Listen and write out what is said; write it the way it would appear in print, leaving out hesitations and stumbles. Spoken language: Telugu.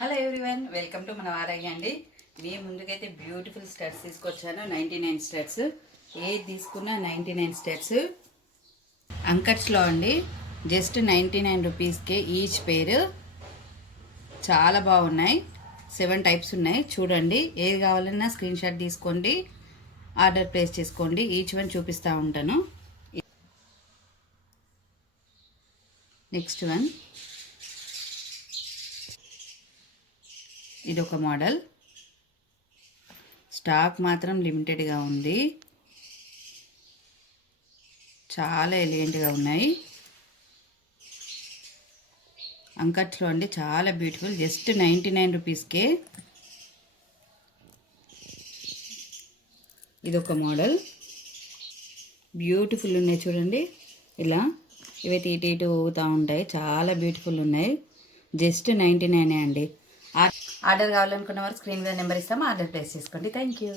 హలో ఎవ్రీవన్, వెల్కమ్ టు మన వారయ్య అండి. మీ ముందుకైతే బ్యూటిఫుల్ స్టడ్స్ తీసుకొచ్చాను. 99 స్టడ్స్, ఏది తీసుకున్నా 99 స్టడ్స్ అంకట్స్లో అండి. జస్ట్ 99 రూపీస్కే ఈచ్ పేరు. చాలా బాగున్నాయి. 7 టైప్స్ ఉన్నాయి. చూడండి, ఏది కావాలన్నా స్క్రీన్ షాట్ తీసుకోండి, ఆర్డర్ ప్లేస్ చేసుకోండి. ఈచ్ వన్ చూపిస్తూ ఉంటాను. నెక్స్ట్ వన్, ఇది ఒక మోడల్. స్టాక్ మాత్రం లిమిటెడ్గా ఉంది. చాలా ఎలిగెంట్గా ఉన్నాయి. అంకట్లో అండి, చాలా బ్యూటిఫుల్. జస్ట్ 99 రూపీస్కే. ఇది ఒక మోడల్, బ్యూటిఫుల్ ఉన్నాయి. చూడండి, ఇలా ఇవైతే ఇటు ఇటు ఊగుతూ ఉంటాయి. చాలా బ్యూటిఫుల్ ఉన్నాయి. జస్ట్ 99 అండి. ఆర్డర్ కావాలనుకున్న వారు స్క్రీన్ మీద నెంబర్ ఇస్తాము, ఆర్డర్ ప్లేస్ చేసుకోండి. Thank you.